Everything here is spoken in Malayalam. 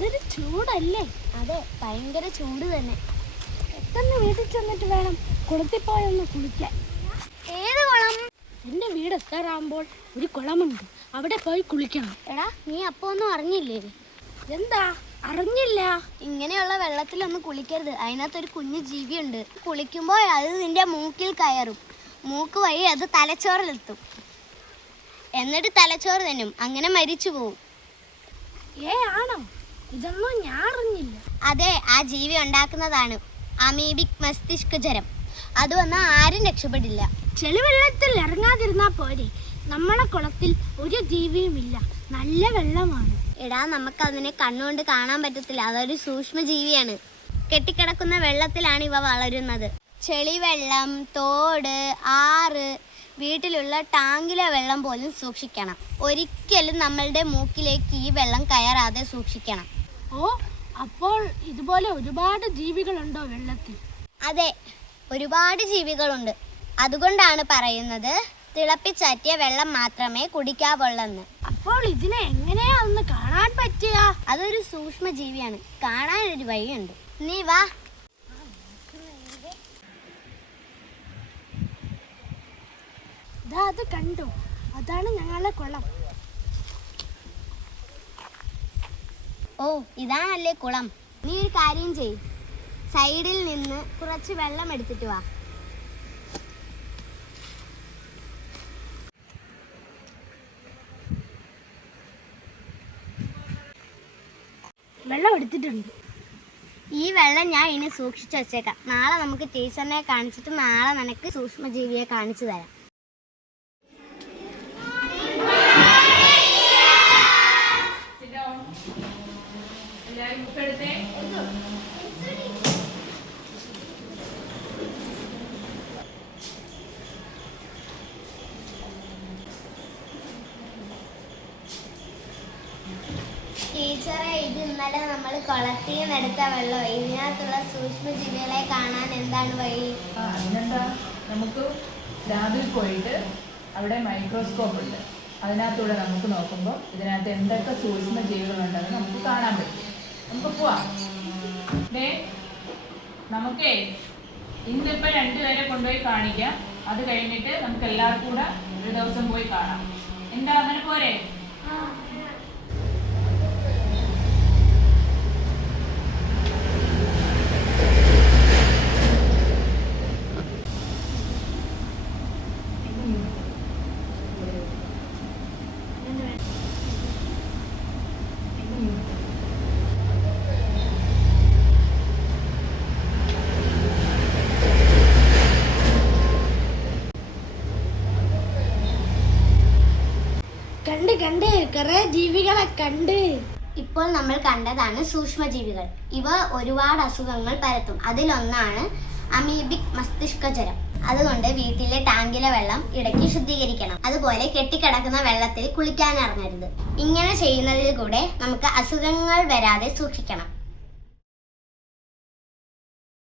എന്തൊരു ചൂടല്ലേ? അതെ, ഭയങ്കര ചൂട് തന്നെ. പെട്ടെന്ന് വീട്ടിൽ ചെന്നിട്ട് വേണം കുളത്തിൽ പോയൊന്ന് കുളിക്കാൻ. ഏത് കുളം? എൻ്റെ വീട് എത്താറാകുമ്പോൾ ഒരു കുളമുണ്ട്, അവിടെ പോയി കുളിക്കണം. എടാ, നീ അപ്പൊ ഒന്നും അറിഞ്ഞില്ലേ? എന്താ അറിഞ്ഞില്ല? ഇങ്ങനെയുള്ള വെള്ളത്തിലൊന്നും കുളിക്കരുത്. അതിനകത്തൊരു കുഞ്ഞു ജീവിയുണ്ട്. കുളിക്കുമ്പോൾ അത് നിന്റെ മൂക്കിൽ കയറും. മൂക്ക് വഴി അത് തലച്ചോറിലെത്തും. എന്നിട്ട് തലച്ചോറ് തന്നും. അങ്ങനെ മരിച്ചു പോവും. ആണോ? ഇതൊന്നും ഞാൻ അറിഞ്ഞില്ല. അതെ, ആ ജീവി ഉണ്ടാക്കുന്നതാണ് അമീബിക് മസ്തിഷ്ക ജ്വരം. അത് വന്നാൽ ആരും രക്ഷപ്പെടില്ല. ചെളിവെള്ളത്തിൽ ഇറങ്ങാതിരുന്നാ പോരെ? നമ്മളെ കുളത്തിൽ ഒരു ജീവിയുമില്ല, നല്ല വെള്ളമാണ്. എടാ, നമുക്കതിനെ കണ്ണുകൊണ്ട് കാണാൻ പറ്റത്തില്ല. അതൊരു സൂക്ഷ്മജീവിയാണ്. കെട്ടിക്കിടക്കുന്ന വെള്ളത്തിലാണ് ഇവ വളരുന്നത്. ചെളിവെള്ളം, തോട്, ആറ്, വീട്ടിലുള്ള ടാങ്കിലെ വെള്ളം പോലും സൂക്ഷിക്കണം. ഒരിക്കലും നമ്മളുടെ മൂക്കിലേക്ക് ഈ വെള്ളം കയറാതെ സൂക്ഷിക്കണം. ഓ, അപ്പോൾ ഇതുപോലെ ഒരുപാട് ജീവികളുണ്ടോ വെള്ളത്തിൽ? അതെ, ഒരുപാട് ജീവികളുണ്ട്. അതുകൊണ്ടാണ് പറയുന്നത് തിളപ്പിച്ചാറ്റിയ വെള്ളം മാത്രമേ കുടിക്കാവുള്ളെന്ന്. അപ്പോൾ ഇതിനെ എങ്ങനെയാ ഒന്ന് കാണാൻ പറ്റുക? അതൊരു സൂക്ഷ്മജീവിയാണ്. കാണാനൊരു വഴിയുണ്ട്. നീ വാ. അത് കണ്ടോ? അതാണ് ഞങ്ങളുടെ കുളം. ഓ, ഇതാണല്ലേ കുളം. നീ ഒരു കാര്യം ചെയ്യ്, സൈഡിൽ നിന്ന് കുറച്ച് വെള്ളം എടുത്തിട്ട് വാ. വെള്ളം എടുത്തിട്ടുണ്ട്. ഈ വെള്ളം ഞാൻ ഇനി സൂക്ഷിച്ചു വച്ചേക്കാം. നാളെ നമുക്ക് ടീച്ചറിനെ കാണിച്ചിട്ട് നാളെ നിനക്ക് സൂക്ഷ്മജീവിയെ കാണിച്ചു തരാം. ടീച്ചറെ, ഇത് ഇന്നലെ നമ്മൾ കുളത്തിൽ നിന്ന് എടുത്ത വെള്ളം. ഇതിനകത്തുള്ള സൂക്ഷ്മജീവികളെ കാണാൻ എന്താണ് വഴി? അതിനെന്താ, നമുക്ക് ലാബിൽ പോയിട്ട് അവിടെ മൈക്രോസ്കോപ്പ് ഉണ്ട്. അതിനകത്തൂടെ നമുക്ക് നോക്കുമ്പോൾ ഇതിനകത്ത് എന്തൊക്കെ സൂക്ഷ്മജീവികളുണ്ടെന്ന് നമുക്ക് കാണാൻ പറ്റും. നമുക്ക് പോവാം. നമുക്കേ ഇന്നിപ്പോൾ 2 പേരെ കൊണ്ടുപോയി കാണിക്കാം. അത് കഴിഞ്ഞിട്ട് നമുക്ക് എല്ലാവർക്കും കൂടെ ഒരു ദിവസം പോയി കാണാം. എന്താ, അങ്ങനെ പോരെ? കണ്ട് കുറെ ജീവികളെ കണ്ട്. ഇപ്പോൾ നമ്മൾ കണ്ടതാണ് സൂക്ഷ്മജീവികൾ. ഇവ ഒരുപാട് അസുഖങ്ങൾ പരത്തും. അതിലൊന്നാണ് അമീബിക് മസ്തിഷ്ക ജ്വരം. അതുകൊണ്ട് വീട്ടിലെ ടാങ്കിലെ വെള്ളം ഇടയ്ക്ക് ശുദ്ധീകരിക്കണം. അതുപോലെ കെട്ടിക്കിടക്കുന്ന വെള്ളത്തിൽ കുളിക്കാൻ ഇറങ്ങരുത്. ഇങ്ങനെ ചെയ്യുന്നതിൽ കൂടെ നമുക്ക് അസുഖങ്ങൾ വരാതെ സൂക്ഷിക്കണം.